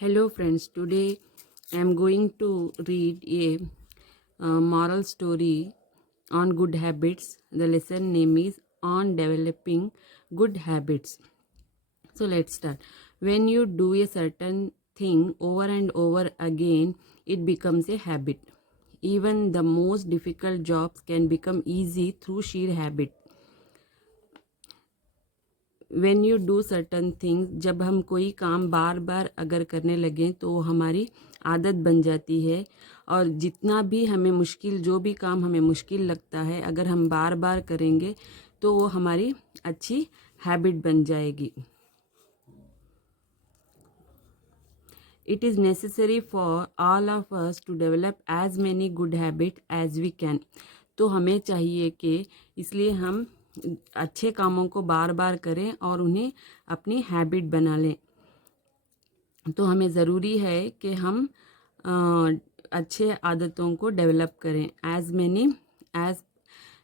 Hello friends, today I am going to read a moral story on good habits. The lesson name is On Developing Good Habits. So let's start. When you do a certain thing over and over again, it becomes a habit. Even the most difficult jobs can become easy through sheer habit. When you do certain things, जब हम कोई काम बार बार अगर करने लगें तो वो हमारी आदत बन जाती है। और जितना भी हमें मुश्किल, जो भी काम हमें मुश्किल लगता है, अगर हम बार बार करेंगे तो वो हमारी अच्छी हैबिट बन जाएगी। It is necessary for all of us to develop as many good habit as we can. तो हमें चाहिए कि इसलिए हम अच्छे कामों को बार बार करें और उन्हें अपनी हैबिट बना लें। तो हमें ज़रूरी है कि हम अच्छे आदतों को डेवलप करें। As many as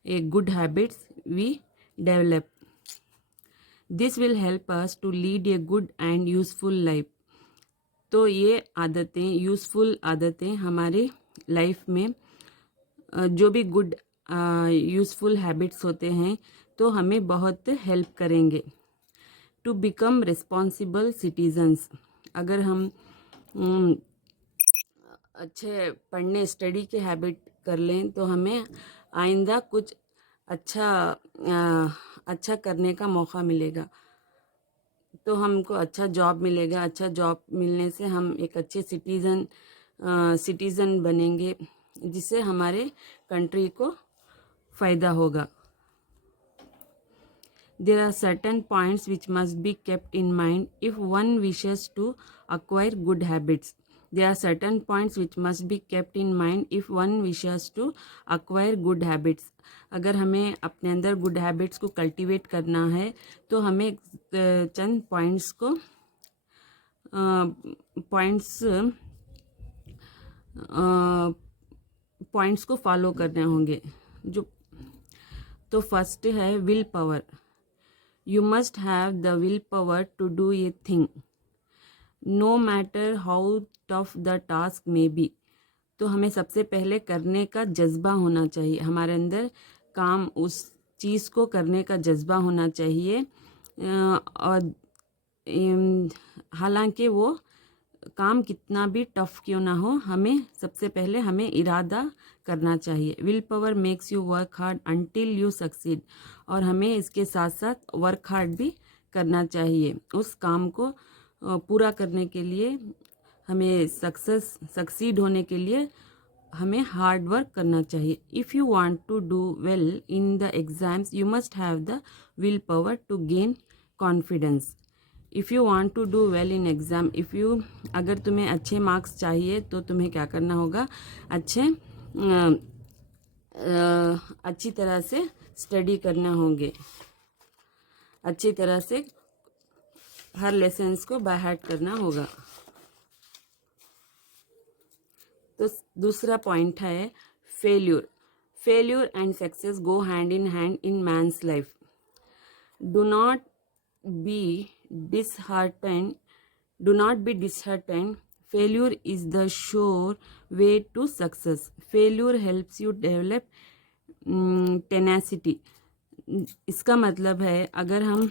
a good habits we develop, this will help us to lead a good and useful life. तो ये आदतें, यूज़फुल आदतें हमारे लाइफ में जो भी गुड यूज़फुल हैबिट्स होते हैं तो हमें बहुत हेल्प करेंगे। टू बिकम रिस्पॉन्सिबल सिटीजन्स, अगर हम अच्छे पढ़ने स्टडी के हैबिट कर लें तो हमें आइंदा कुछ अच्छा करने का मौका मिलेगा। तो हमको अच्छा जॉब मिलेगा। अच्छा जॉब मिलने से हम एक अच्छे सिटीज़न बनेंगे, जिससे हमारे कंट्री को फ़ायदा होगा। There are certain points which must be kept in mind if one wishes to acquire good habits. There are certain points which must be kept in mind if one wishes to acquire good habits. अगर हमें अपने अंदर good habits को cultivate करना है तो हमें चंद points को फॉलो करने होंगे। तो फर्स्ट है will power. You must have the willpower to do a thing, no matter how tough the task may be. तो हमें सबसे पहले करने का जज्बा होना चाहिए। हमारे अंदर काम, उस चीज़ को करने का जज्बा होना चाहिए। और हालांकि वो काम कितना भी टफ क्यों ना हो, हमें सबसे पहले हमें इरादा करना चाहिए। Will power makes you work hard until you succeed. और हमें इसके साथ साथ वर्क हार्ड भी करना चाहिए। उस काम को पूरा करने के लिए, हमें सक्सीड होने के लिए हमें हार्ड वर्क करना चाहिए। If you want to do well in the exams you must have the will power to gain confidence. If you want to do well in exam, अगर तुम्हें अच्छे मार्क्स चाहिए तो तुम्हें क्या करना होगा? अच्छी तरह से स्टडी करना होंगे, अच्छी तरह से हर लेसन्स को बाय हार्ट करना होगा। तो दूसरा पॉइंट है failure. Failure and success go hand in man's life. Do not be disheartened. Failure is the sure way to success. Failure helps you develop tenacity. इसका मतलब है अगर हम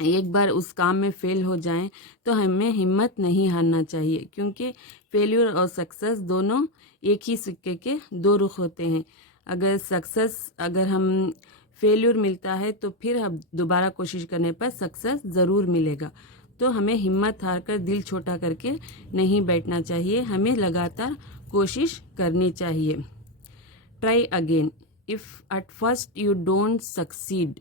एक बार उस काम में फेल हो जाएं तो हमें हिम्मत नहीं हारना चाहिए, क्योंकि फेल्यूर और सक्सेस दोनों एक ही सिक्के के दो रुख होते हैं। अगर हम फेल्यूर मिलता है तो फिर हम दोबारा कोशिश करने पर सक्सेस ज़रूर मिलेगा। तो हमें हिम्मत हार कर, दिल छोटा करके नहीं बैठना चाहिए, हमें लगातार कोशिश करनी चाहिए। Try again. If at first you don't succeed,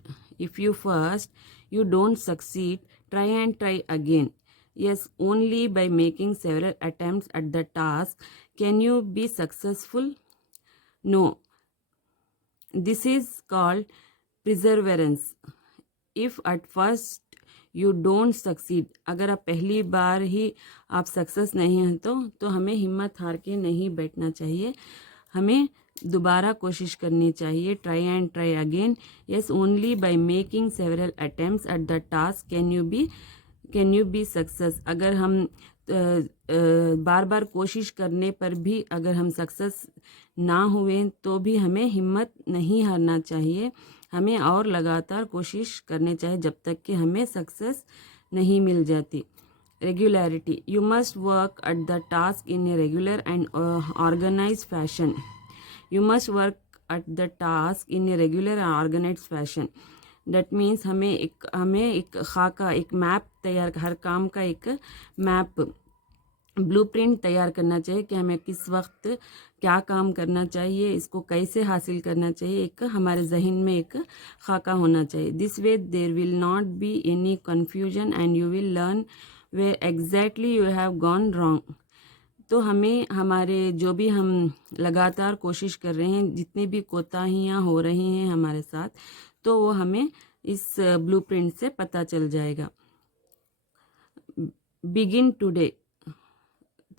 try and try again. Yes, only by making several attempts at the task can you be successful. No, this is called perseverance. If at first you don't succeed, अगर आप पहली बार ही आप success नहीं हैं तो हमें हिम्मत हार के नहीं बैठना चाहिए, हमें दोबारा कोशिश करनी चाहिए। Try and try again. Yes, only by making several attempts at the task can you be can you be success. अगर हम बार बार कोशिश करने पर भी अगर हम सक्सेस ना हुए तो भी हमें हिम्मत नहीं हारना चाहिए, हमें और लगातार कोशिश करने चाहिए जब तक कि हमें सक्सेस नहीं मिल जाती। Regularity, you must work at the task in a regular and organise fashion. You must work at the task in a regular and organise fashion. That means हमें एक खाका, एक मैप तैयार, हर काम का एक मैप, ब्लूप्रिंट तैयार करना चाहिए कि हमें किस वक्त क्या काम करना चाहिए, इसको कैसे हासिल करना चाहिए, एक हमारे जहन में एक खाका होना चाहिए। This way there will not be any confusion and you will learn way exactly you have gone wrong. तो हमें हमारे जो भी हम लगातार कोशिश कर रहे हैं, जितनी भी कोताहियाँ हो रही हैं हमारे साथ, तो वो हमें इस ब्लूप्रिंट से पता चल जाएगा। बिगिन टुडे,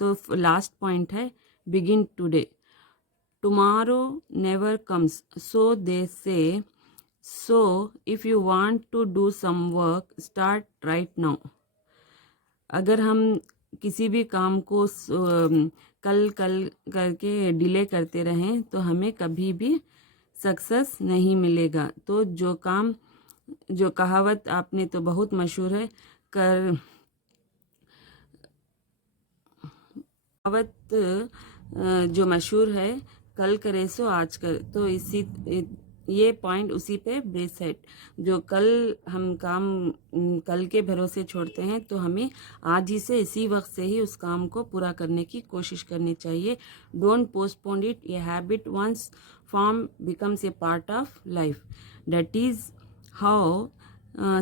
तो लास्ट पॉइंट है begin today. Tomorrow never comes so they say, so if you want to do some work start right now. अगर हम किसी भी काम को कल कल करके डिले करते रहें तो हमें कभी भी सक्सेस नहीं मिलेगा। तो जो कहावत आपने तो बहुत मशहूर है, कहावत जो मशहूर है, कल करे सो आज कर, तो ये पॉइंट उसी पे बेस है। जो कल हम काम कल के भरोसे छोड़ते हैं तो हमें आज ही से, इसी वक्त से ही उस काम को पूरा करने की कोशिश करनी चाहिए। Don't postpone it. ये habit once form becomes a part of life. That is how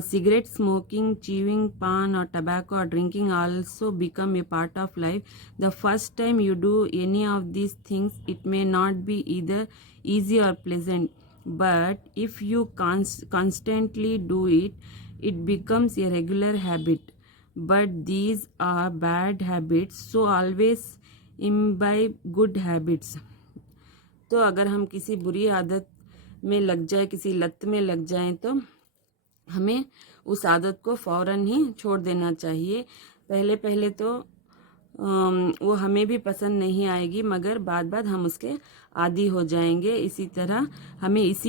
cigarette smoking, chewing pan or tobacco or drinking also become a part of life. The first time you do any of these things, it may not be either easy or pleasant, but if you constantly do it, it becomes a regular habit. But these are bad habits, so always imbibe good habits. तो अगर हम किसी बुरी आदत में लग जाए, किसी लत में लग जाएं, तो हमें उस आदत को फ़ौरन ही छोड़ देना चाहिए। पहले पहले तो वो हमें भी पसंद नहीं आएगी, मगर बाद हम उसके आदी हो जाएंगे। इसी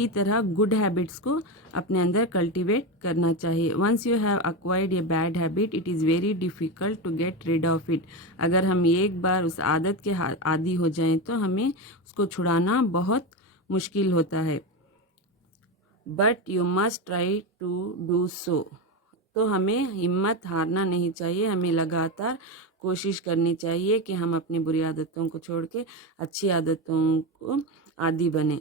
तरह गुड हैबिट्स को अपने अंदर कल्टीवेट करना चाहिए। Once you have acquired a bad habit, it is very difficult to get rid of it. अगर हम एक बार उस आदत के आदी हो जाएं तो हमें उसको छुड़ाना बहुत मुश्किल होता है। But you must try to do so. तो हमें हिम्मत हारना नहीं चाहिए, हमें लगातार कोशिश करनी चाहिए कि हम अपनी बुरी आदतों को छोड़ के अच्छी आदतों को आदी बने।